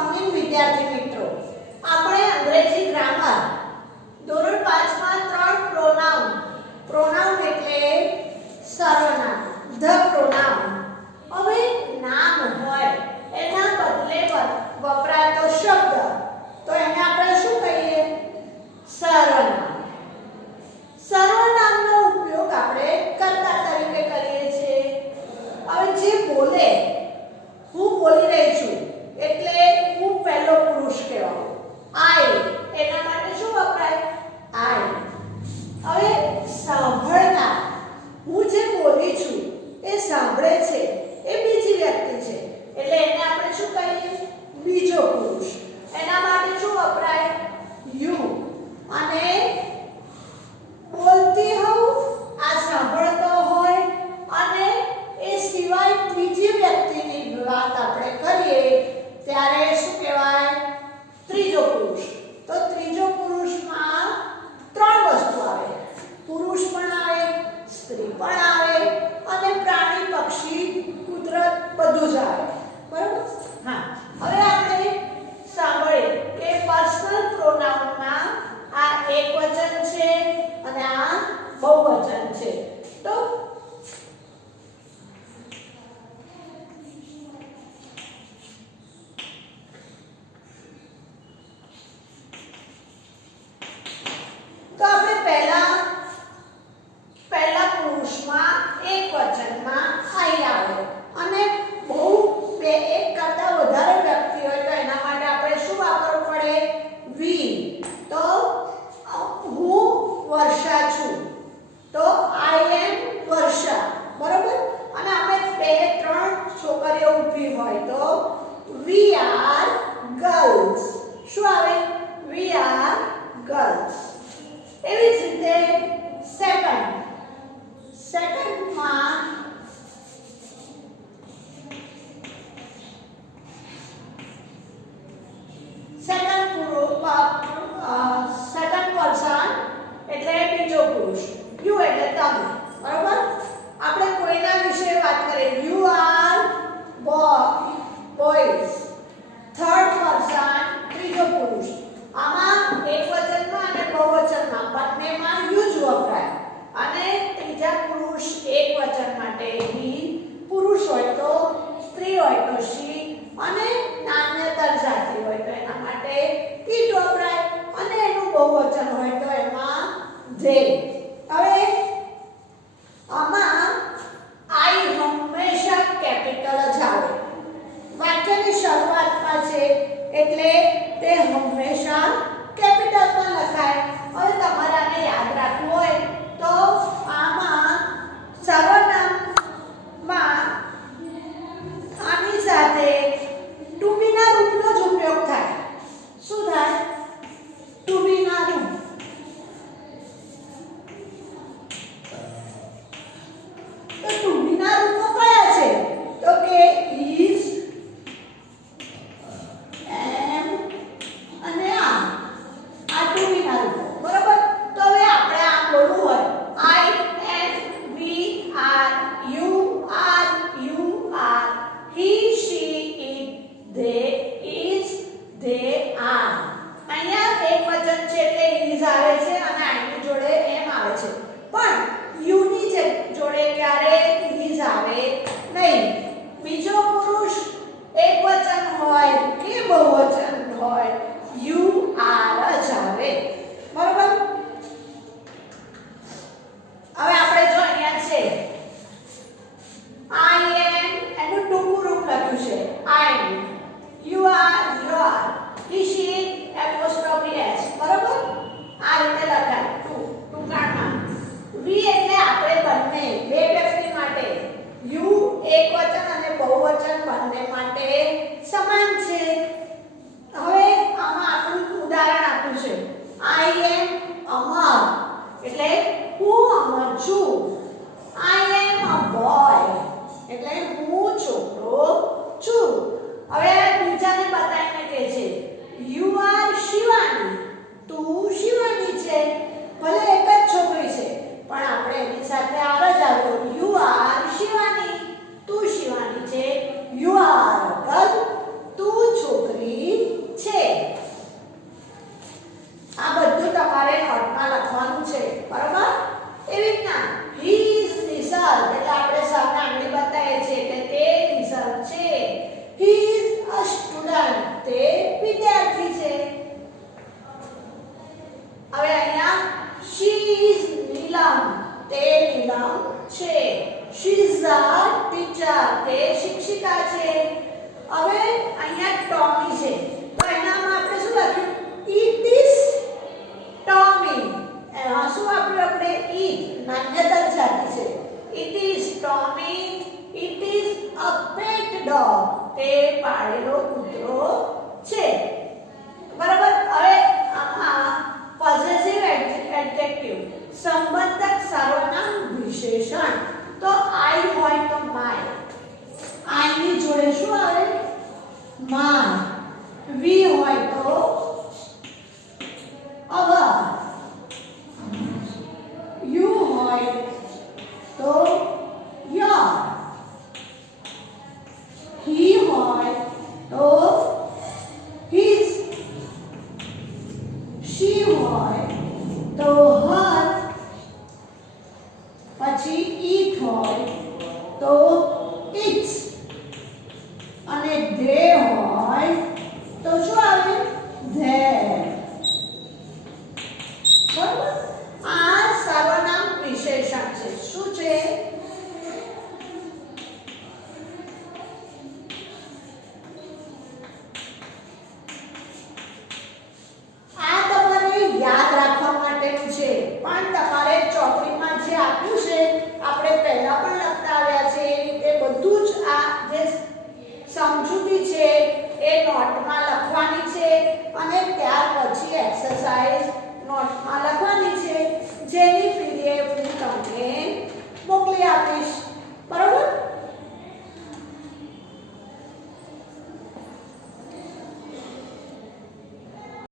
Morning વિદ્યાર્થી મિત્રો, આપણે અંગ્રેજી ગ્રામર ધોરણ 5 માં 3 પ્રોનાઉન એટલે સર્વનામ, ધ પ્રોનાઉન. હવે નામ હોય એના બદલે વપરાતો શબ્દ તો એને આપણે શું કહીએ? સર્વનામ. સર્વનામનો ઉપયોગ આપણે કર્તા તરીકે કરીએ છીએ. હવે જે બોલે, હું બોલી રહી છું એટલે હું પહેલો પુરુષ કહેવાય. આઈ એના માટે શું વપરાય? આઈ. હવે સાંભળનાર, હું જે બોલી છું એ સાંભળે છે એ બીજી વ્યક્તિ છે એટલે એને આપણે શું કહીએ? બીજો પુરુષ. એના માટે શું વપરાય? યુ. અને બોલતી હોઉં, આ સાંભળતો હોય અને એ સિવાય ત્રીજી વ્યક્તિની વાત આપણે કરીએ ત્યારે શું કહેવાય? ત્રીજો પુરુષ. તો ત્રીજો પુરુષમાં ત્રણ વસ્તુ આવે. પુરુષ પણ આવે, સ્ત્રી પણ આવે અને પ્રાણી, પક્ષી, કુદરત બધું જ આવે. બરાબર? હા. હવે આપણે સાંભળીએ કે પર્સનલ પ્રોનાઉનમાં આ એકવચન છે અને આ બહુવચન છે. તો આપણે પહેલા પુરુષમાં એકવચનમાં આઈ આવે અને એક કરતા વધારે વ્યક્તિ હોય તો એના માટે આપણે શું વાપરવું પડે? વી. તો હું વર્ષા છું તો આઈ એમ વર્ષા. બરોબર? અને આપણે બે ત્રણ છોકરીઓ ઊભી હોય તો વી આર ગર્લ્સ. શું આવે? We are girls. એવી જ રીતે સેકન્ડમાં સેકન્ડ પર્સન એટલે બીજો પુરુષ. યુ એટલે તમે. બરોબર? આપણે કોઈના વિશે વાત કરીએ. You are boys. Third person ત્રીજો પુરુષ. આમાં એકવચનમાં અને બહુવચનમાં બંનેમાં યુ જ વપરાય. અને ત્રીજા પુરુષ એકવચન માટે હી, પુરુષ હોય તો સ્ત્રી હોય તો શી અને નાન્યતર જાતિ હોય તો એના માટે ઇટ વપરાય અને એનું બહુવચન હોય તો એમાં ધે. હવે આમાં આઈ હંમેશા કેપિટલ જ આવે. વાક્યની શરૂઆતમાં છે એટલે તે હંમેશા કેપિટલમાં લખાય. હવે તમારે આને યાદ રાખવું હોય તો આમાં સર્વનામમાં આની સાથે ટુ બી ના રૂપનો જ ઉપયોગ થાય. શું થાય? ટુ બી ના રૂપ. તો ટુ બી ના રૂપો કયા છે? તો કે is, am અને આ ટુ બી ના રૂપો. બરાબર? તો હવે આપણે આ બોલવું હોય I am, we are, you are, he, she, it, they, is, they are. અહીંયા એકવચન છે એટલે is આવે છે અને I ની જોડે am આવે છે. પણ you ની જોડે ક્યારે is આવે નહીં. બીજો પુરુષ એકવચન હોય કે બહુવચન હોય you are જ આવે. બરોબર? હવે આપણે જો અહીંયા છે I am એનું ટૂંકું રૂપ લખ્યું છે I am, you are, your, he, she, apostrophe s. બરોબર? આ રીતે લખાય ટૂંકાણમાં. we એટલે આપણે બંને, બે વ્યક્તિ માટે. you એકવચન અને બહુવચન બંને માટે સમાન છે. હવે આમાં આપણું ઉદાહરણ આપ્યું છે I am અમર એટલે હું અમર છું. I am a boy એટલે હું છોકરો છું. હવે આ બીજાને બતાવીને કહે છે you are શિવાની. તું શિવાની છે. ભલે એક જ છોકરી છે પણ આપણે એની સાથે આગળ જ આવ્યો you are શિવાની. તું શિવાની છે. you are a girl. તું છોકરી હવે અહીંયા ટોમી છે તો એનામાં આપણે શું લખ્યું ઇટ ઇઝ ટોમી શું આપ્યું આપણે ઈટ નાન્યતા જાતિ છે it is Tommy it is a Pat dog તે પાળેલો કૂતરો છે બરાબર હવે આમાં પોઝેસિવ એડજેક્ટિવ સંબંધક સર્વનામ વિશેષણ તો આઈ હોય તો માય આઈ ની જોડે શું આવે માય વી હોય તો અવર you હોય તો your he હોય તો his she હોય તો her પછી it હોય તો its અને they હોય તો શું આવે their બરાબર આ સર્વનામ વિશેષણ છે શું છે આ તમારે યાદ રાખવા માટેનું છે પણ તમારે ચોપડીમાં જે આપ્યું છે આપણે પહેલા પણ લખતા આવ્યા છે એ રીતે બધું જ આ જે સમજૂતી છે એ નોટમાં લખવાની છે અને ત્યાર